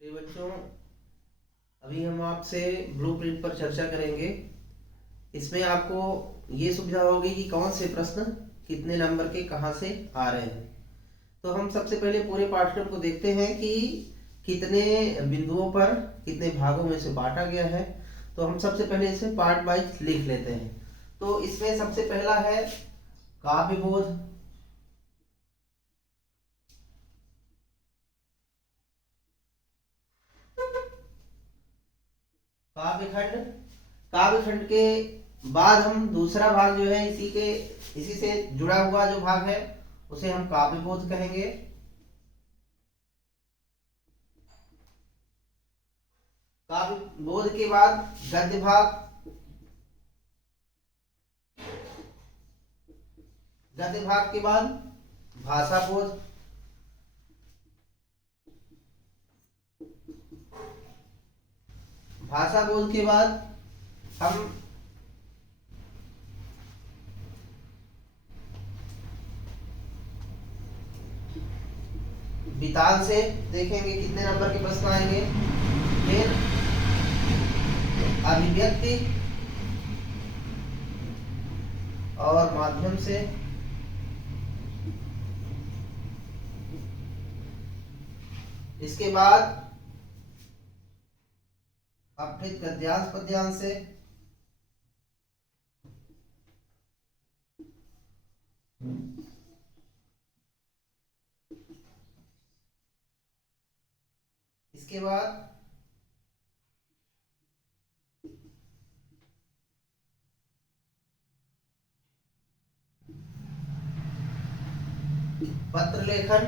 तो बच्चों, अभी हम आपसे ब्लूप्रिंट पर चर्चा करेंगे। इसमें आपको ये सुविधा होगी कि कौन से प्रश्न कितने नंबर के कहाँ से आ रहे हैं। तो हम सबसे पहले पूरे पाठ्यक्रम को देखते हैं कि कितने बिंदुओं पर कितने भागों में से बांटा गया है। तो हम सबसे पहले इसे पार्ट वाइज लिख लेते हैं। तो इसमें सबसे पहला है काव्यबोध, काव्यखंड। काव्यखंड के बाद हम दूसरा भाग जो है इसी से जुड़ा हुआ जो भाग है उसे हम काव्यबोध कहेंगे। काव्यबोध के बाद गद्य भाग, गद्य भाग के बाद भाषा बोध, भाषा बोध के बाद हम वितान से देखेंगे कितने नंबर के प्रश्न आएंगे। फिर अभिव्यक्ति और माध्यम से, इसके बाद अपठित गद्यांश पद्यांश से, इसके बाद पत्र लेखन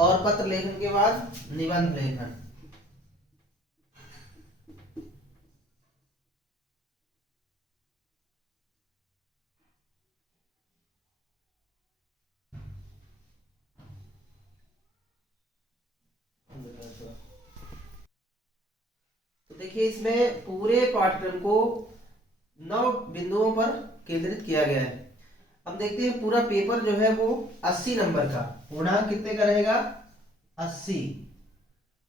और पत्र लेखन के बाद निबंध लेखन। तो देखिए, इसमें पूरे पाठ्यक्रम को 9 बिंदुओं पर केंद्रित किया गया है। अब देखते हैं पूरा पेपर जो है वो 80 नंबर का पूर्णांक कितने का रहेगा। 80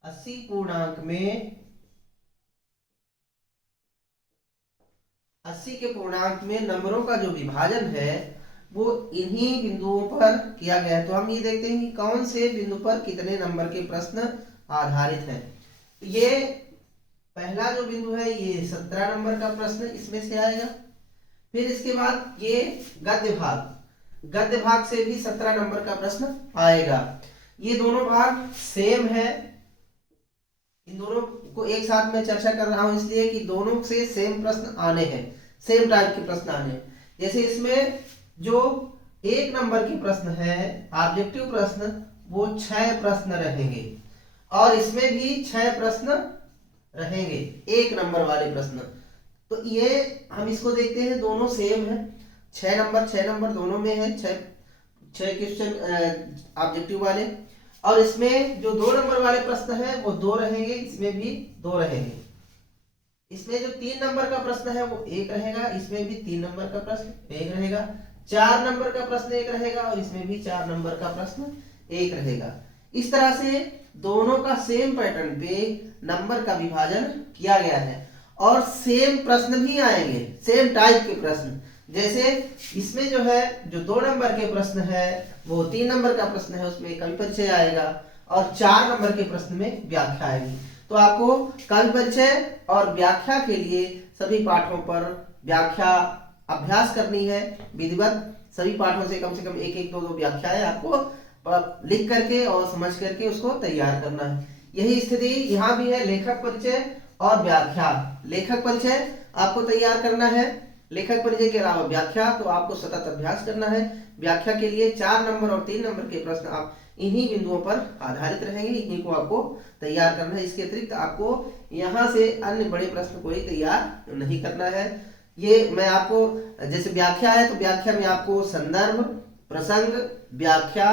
80 पूर्णांक में 80 के पूर्णांक में नंबरों का जो विभाजन है वो इन्हीं बिंदुओं पर किया गया है। तो हम ये देखते हैं कि कौन से बिंदु पर कितने नंबर के प्रश्न आधारित हैं। ये पहला जो बिंदु है ये 17 नंबर का प्रश्न इसमें से आएगा। फिर इसके बाद ये गद्य भाग, गद्य भाग से भी 17 नंबर का प्रश्न आएगा। ये दोनों भाग सेम है, इन दोनों को एक साथ में चर्चा कर रहा हूं इसलिए कि दोनों से सेम प्रश्न आने हैं, सेम टाइप के प्रश्न आने हैं। जैसे इसमें जो 1 नंबर के प्रश्न है ऑब्जेक्टिव प्रश्न, वो 6 प्रश्न रहेंगे और इसमें भी 6 प्रश्न रहेंगे 1 नंबर वाले प्रश्न। तो ये हम इसको देखते हैं, दोनों सेम है, 6 नंबर दोनों में है, 6 क्वेश्चन ऑब्जेक्टिव वाले। और इसमें जो 2 नंबर वाले प्रश्न है वो 2 रहेंगे, इसमें भी 2 रहेंगे। इसमें जो 3 नंबर का प्रश्न है वो 1 रहेगा, इसमें भी 3 नंबर का प्रश्न 1 रहेगा। 4 नंबर का प्रश्न 1 रहेगा और इसमें भी 4 नंबर का प्रश्न 1 रहेगा। इस तरह से दोनों का सेम पैटर्न पे नंबर का विभाजन किया गया है और सेम प्रश्न भी आएंगे, सेम टाइप के प्रश्न। जैसे इसमें जो है जो 2 नंबर के प्रश्न है वो 3 नंबर का प्रश्न है, उसमें कवि परिचय आएगा और 4 नंबर के प्रश्न में व्याख्या आएगी। तो आपको कवि परिचय और व्याख्या के लिए सभी पाठों पर व्याख्या अभ्यास करनी है विधिवत। सभी पाठों से कम 1-1, 2-2 व्याख्याएं आपको लिख करके और समझ करके उसको तैयार करना है। यही स्थिति यहाँ भी है, लेखक परिचय और व्याख्या। लेखक परिचय आपको तैयार करना है, लेखक परिचय के अलावा व्याख्या तो आपको सतत अभ्यास करना है। व्याख्या के लिए 4 नंबर और 3 नंबर के प्रश्न आप इन्हीं बिंदुओं पर आधारित रहेंगे, इन्हीं को आपको तैयार करना है। इसके अतिरिक्त आपको यहाँ से अन्य बड़े प्रश्न कोई तैयार नहीं करना है। ये मैं आपको, जैसे व्याख्या है तो व्याख्या में आपको संदर्भ, प्रसंग, व्याख्या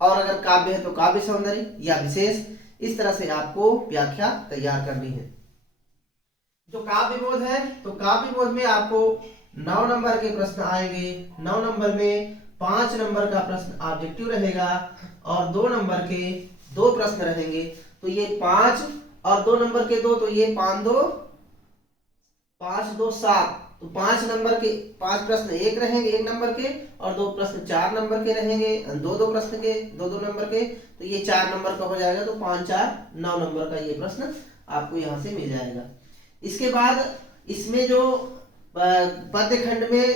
और अगर काव्य है तो काव्य सौंदर्य या विशेष, इस तरह से आपको व्याख्या तैयार करनी है। जो काव्य बोध है तो काव्य बोध में आपको 9 नंबर के प्रश्न आएंगे। 9 नंबर में 5 नंबर का प्रश्न ऑब्जेक्टिव रहेगा और 2 नंबर के 2 प्रश्न रहेंगे। तो ये 5 और 2 नंबर के 2, तो ये 5 2 7। तो 5 नंबर के 5 प्रश्न एक रहेंगे 1 नंबर के, और 2 प्रश्न 4 नंबर के रहेंगे, 2 प्रश्न के 2 नंबर के, तो ये 4 नंबर का हो जाएगा। तो 5 4 9 नंबर का ये प्रश्न आपको यहाँ से मिल जाएगा। इसके बाद इसमें जो पद्य खंड में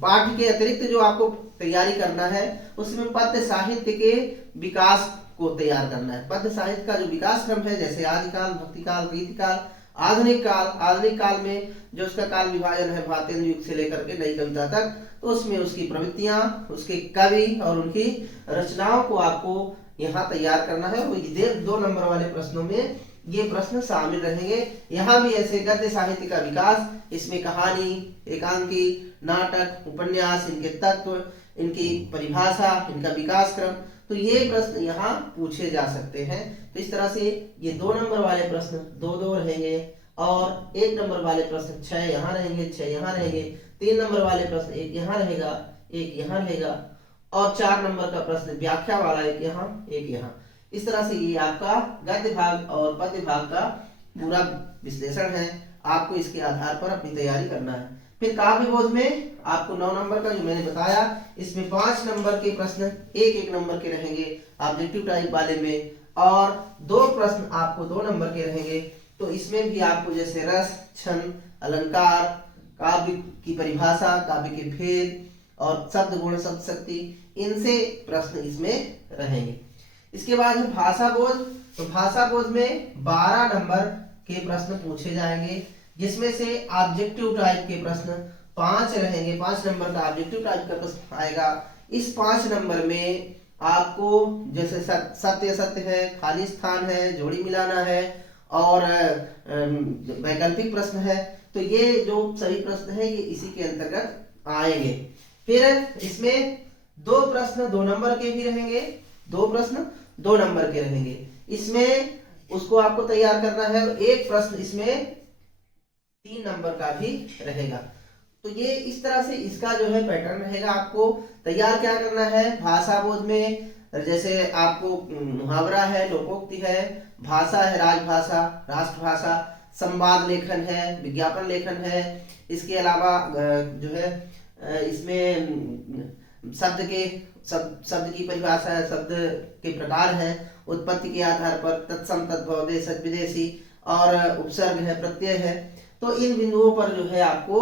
पाठ के अतिरिक्त जो आपको तैयारी करना है, उसमें पद्य साहित्य के विकास को तैयार करना है। पद्य साहित्य का जो विकास क्रम है, जैसे आदिकाल, भक्तिकाल, रीतिकाल, आधुनिक काल। आधुनिक काल में जो उसका काल विभाजन है भारतीय युग से लेकर के नई कविता तक, तो उसमें उसकी प्रवृत्तियां, उसके कवि और उनकी रचनाओं को आपको यहाँ तैयार करना है। और 2 नंबर वाले प्रश्नों में ये प्रश्न शामिल रहेंगे। यहाँ भी ऐसे गद्य साहित्य का विकास, इसमें कहानी, एकांकी, नाटक, उपन्यास, इनके तत्व, इनकी परिभाषा, इनका विकास क्रम, तो ये प्रश्न यहाँ पूछे जा सकते हैं। तो इस तरह से ये 2 नंबर वाले प्रश्न 2 रहेंगे, और 1 नंबर वाले प्रश्न 6 यहाँ रहेंगे, 6 यहाँ रहेंगे। 3 नंबर वाले प्रश्न 1 यहाँ रहेगा, 1 यहाँ रहेगा, और 4 नंबर का प्रश्न व्याख्या वाला 1 यहाँ, 1 यहाँ। इस तरह से ये आपका गद्य भाग और पद्य भाग का पूरा विश्लेषण है। आपको इसके आधार पर अपनी तैयारी करना है। फिर काव्य बोध में आपको 9 नंबर का जो मैंने बताया, इसमें 5 नंबर के प्रश्न 1 नंबर के रहेंगे ऑब्जेक्टिव टाइप वाले में, और 2 प्रश्न आपको 2 नंबर के रहेंगे। तो इसमें भी आपको जैसे रस, छंद, अलंकार, काव्य की परिभाषा, काव्य के भेद और शब्द गुण, शब्द शक्ति, इनसे प्रश्न इसमें रहेंगे। इसके बाद है भाषा बोध। तो भाषा बोध में 12 नंबर के प्रश्न पूछे जाएंगे, जिसमें से ऑब्जेक्टिव टाइप के प्रश्न 5 रहेंगे। 5 नंबर का ऑब्जेक्टिव टाइप का प्रश्न आएगा। इस 5 नंबर में आपको जैसे सत्य असत्य है, खाली स्थान है, जोड़ी मिलाना है, और वैकल्पिक प्रश्न है। तो ये जो सभी प्रश्न है ये इसी के अंतर्गत आएंगे। फिर इसमें 2 प्रश्न 2 नंबर के भी रहेंगे, 2 प्रश्न 2 नंबर के रहेंगे। इसमें उसको आपको तैयार करना है, और 1 प्रश्न इसमें 3 नंबर का भी रहेगा। तो ये इस तरह से इसका जो है पैटर्न रहेगा। आपको तैयार क्या करना है भाषा बोध में, जैसे आपको मुहावरा है, लोकोक्ति है, भाषा है, राजभाषा, राष्ट्रभाषा, संवाद लेखन है, विज्ञापन लेखन है। इसके अलावा जो है इसमें शब्द की परिभाषा है, शब्द के प्रकार है, उत्पत्ति के आधार पर तत्सम, तद्भव, देशज, विदेशी, और उपसर्ग है, प्रत्यय है। तो इन बिंदुओं पर जो है आपको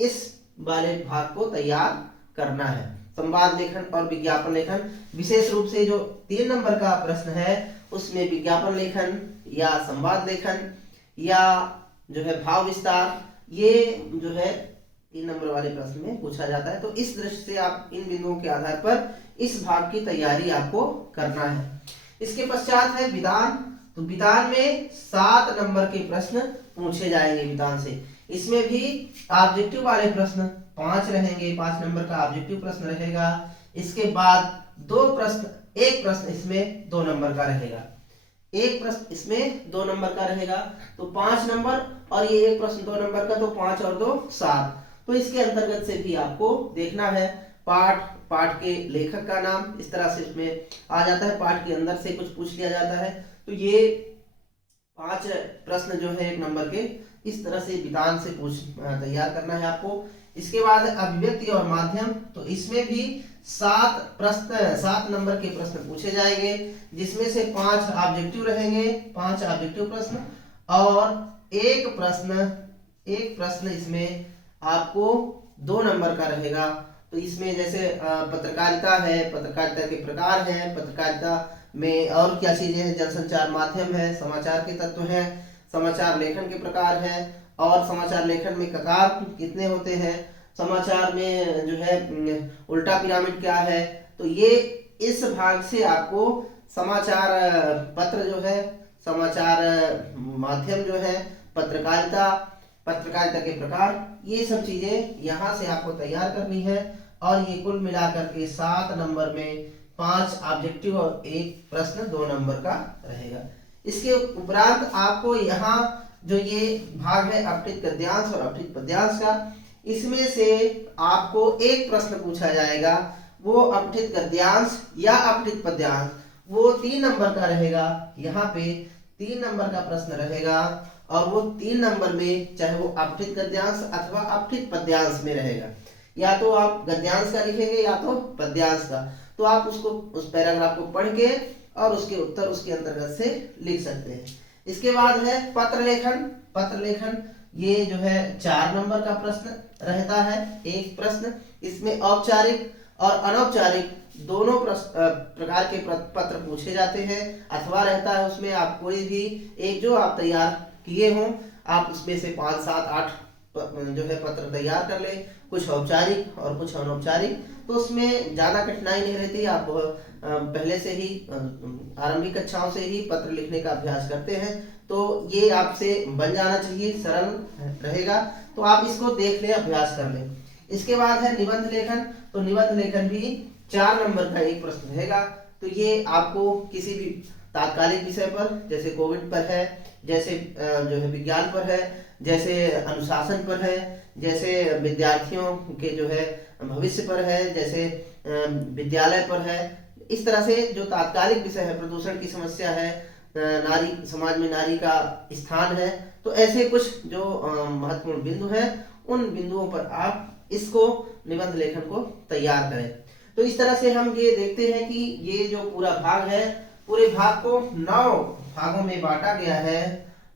इस वाले भाग को तैयार करना है। संवाद लेखन और विज्ञापन लेखन, विशेष रूप से जो 3 नंबर का प्रश्न है उसमें विज्ञापन लेखन या संवाद लेखन या जो है भाव विस्तार, ये जो है 3 नंबर वाले प्रश्न में पूछा जाता है। तो इस दृष्टि से आप इन बिंदुओं के आधार पर इस भाग की तैयारी आपको करना है। इसके पश्चात है विधान। तो विधान में 7 नंबर के प्रश्न पूछे जाएंगे विधान से। इसमें भी ऑब्जेक्टिव वाले प्रश्न 5 रहेंगे, 5 नंबर का ऑब्जेक्टिव प्रश्न रहेगा। इसके बाद 2 प्रश्न, 1 प्रश्न इसमें 2 नंबर का रहेगा, 1 प्रश्न इसमें 2 नंबर का रहेगा। तो 5 नंबर, और ये 1 प्रश्न 2 नंबर का, तो 5 और 2 7। तो इसके अंतर्गत से भी आपको देखना है पाठ के लेखक का नाम, इस तरह से इसमें आ जाता है। पाठ के अंदर से कुछ पूछ लिया जाता है। तो ये 5 प्रश्न जो है 1 नंबर के, इस तरह से विधान से तैयार करना है आपको। इसके बाद अभिव्यक्ति और माध्यम। तो इसमें भी 7 नंबर के प्रश्न पूछे जाएंगे, जिसमें से 5 ऑब्जेक्टिव रहेंगे, 5 ऑब्जेक्टिव प्रश्न, और एक प्रश्न इसमें आपको 2 नंबर का रहेगा। तो इसमें जैसे पत्रकारिता है, पत्रकारिता के प्रकार हैं, पत्रकारिता में और क्या चीजें हैं, जनसंचार माध्यम है, समाचार के तत्व हैं, समाचार लेखन के प्रकार हैं, और समाचार लेखन में ककार कितने होते हैं, समाचार में जो है उल्टा पिरामिड क्या है। तो ये इस भाग से आपको समाचार पत्र जो है, समाचार माध्यम जो है, पत्रकारिता के प्रकार, ये सब चीजें यहाँ से आपको तैयार करनी है। और ये कुल मिलाकर के 7 नंबर में 5 ऑब्जेक्टिव और 1 प्रश्न 2 नंबर का रहेगा। इसके उपरांत आपको यहाँ जो ये भाग है अपठित गद्यांश और अपठित पद्यांश का, इसमें से आपको 1 प्रश्न पूछा जाएगा, वो अपठित गद्यांश या अपठित पद्यांश, वो 3 नंबर का रहेगा। यहाँ पे 3 नंबर का प्रश्न रहेगा और वो 3 नंबर में चाहे वो अपठित गद्यांश अथवा अपठित पद्यांश में रहेगा। या तो आप गद्यांश का लिखेंगे या तो पद्यांश का। तो आप उसको उस पैराग्राफ को पढ़ के और उसके उत्तर उसके अंतर्गत से लिख सकते हैं। इसके बाद है पत्र लेखन। पत्र लेखन ये जो है 4 नंबर का प्रश्न रहता है। एक प्रश्न इसमें औपचारिक और अनौपचारिक दोनों प्रकार के पत्र पूछे जाते हैं अथवा रहता है उसमें। आप कोई भी एक जो आप तैयार किए हों आप उसमें से 5, 7, 8 जो है पत्र तैयार कर लें, कुछ औपचारिक और कुछ अनौपचारिक। तो उसमें ज़्यादा कठिनाई नहीं रहती। आप पहले से ही आरंभिक कक्षाओं से ही पत्र लिखने का अभ्यास करते हैं तो ये आपसे बन जाना चाहिए, सरल रहेगा। तो आप इसको देख लें, अभ्यास कर लें। इसके बाद है निबंध लेखन। तो निबंध लेखन भी 4 नंबर का एक प्रश्न रहेगा। तो ये आपको किसी भी तात्कालिक विषय पर, जैसे कोविड पर है, जैसे जो है विज्ञान पर है, जैसे अनुशासन पर है, जैसे विद्यार्थियों के जो है भविष्य पर है, जैसे विद्यालय पर है, इस तरह से जो तात्कालिक विषय है, प्रदूषण की समस्या है, नारी समाज में नारी का स्थान है, तो ऐसे कुछ जो महत्वपूर्ण बिंदु हैं उन बिंदुओं पर आप इसको निबंध लेखन को तैयार करें। तो इस तरह से हम ये देखते हैं कि ये जो पूरा भाग है, पूरे भाग को 9 भागों में बांटा गया है।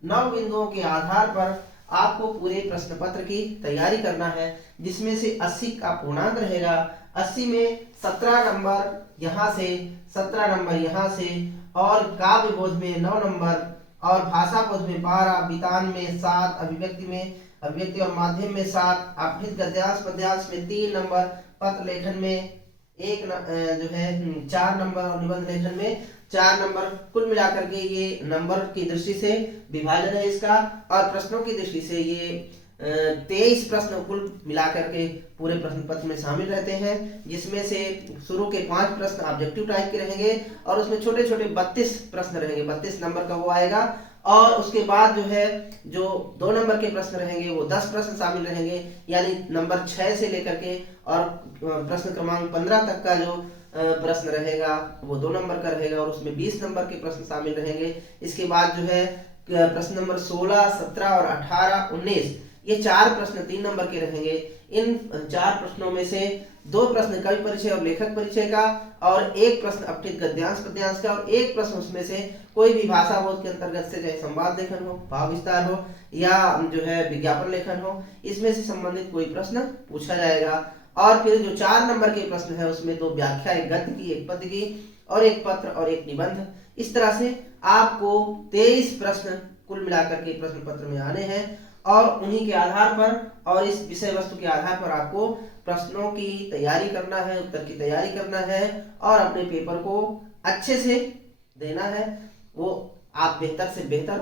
9 बिंदुओं के आधार पर आपको पूरे प्रश्न पत्र की तैयारी करना है, जिसमें से 80 का पूर्णांक रहेगा। 80 में 17 नंबर यहाँ से, 17 नंबर यहाँ से, और काव्य बोध में 9 नंबर, और भाषा बोध में 12, वितान में 7, अभिव्यक्ति और माध्यम में 7, अपठित गद्यांश पद्यांश में 3 नंबर, पत्र लेखन में जो है 4 नंबर और निबंध लेखन में 4 नंबर। कुल मिलाकर के ये नंबर की दृष्टि से विभाजन है इसका, और प्रश्नों की दृष्टि से ये 23 प्रश्न कुल मिलाकर के पूरे प्रश्न पत्र में शामिल रहते हैं, जिसमें से शुरू के 5 प्रश्न ऑब्जेक्टिव टाइप के रहेंगे और उसमें छोटे छोटे 32 प्रश्न रहेंगे। 32 नंबर का वो आएगा। और उसके बाद जो है जो 2 नंबर के प्रश्न रहेंगे वो 10 प्रश्न शामिल रहेंगे, यानी नंबर 6 से लेकर के और प्रश्न क्रमांक 15 तक का जो प्रश्न रहेगा वो 2 नंबर का रहेगा और उसमें 20 नंबर के प्रश्न शामिल रहेंगे। इसके बाद जो है प्रश्न नंबर 16, 17 और 18, 19 ये 4 प्रश्न 3 नंबर के रहेंगे। इन 4 प्रश्नों में से 2 प्रश्न कवि परिचय और लेखक परिचय का, और 1 प्रश्न अपठित गद्यांश पद्यांश का, और 1 प्रश्न उसमें से कोई भी भाषा बोध के अंतर्गत से, चाहे संवाद लेखन हो, भाव विस्तार हो, या जो है विज्ञापन लेखन हो, इसमें से संबंधित कोई प्रश्न पूछा जाएगा। और फिर जो 4 नंबर के प्रश्न है उसमें 2 व्याख्या, एक गद्य की, एक पद्य की, और 1 पत्र और 1 निबंध। इस तरह से आपको 23 प्रश्न कुल मिलाकर के प्रश्न पत्र में आने हैं, और उन्हीं के आधार पर और इस विषय वस्तु के आधार पर आपको प्रश्नों की तैयारी करना है, उत्तर की तैयारी करना है, और अपने पेपर को अच्छे से देना है। वो आप बेहतर से बेहतर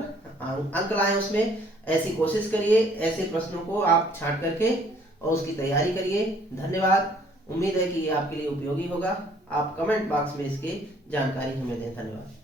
अंक लाएं उसमें, ऐसी कोशिश करिए। ऐसे प्रश्नों को आप छांट करके और उसकी तैयारी करिए। धन्यवाद। उम्मीद है कि ये आपके लिए उपयोगी होगा। आप कमेंट बॉक्स में इसकी जानकारी हमें दें। धन्यवाद।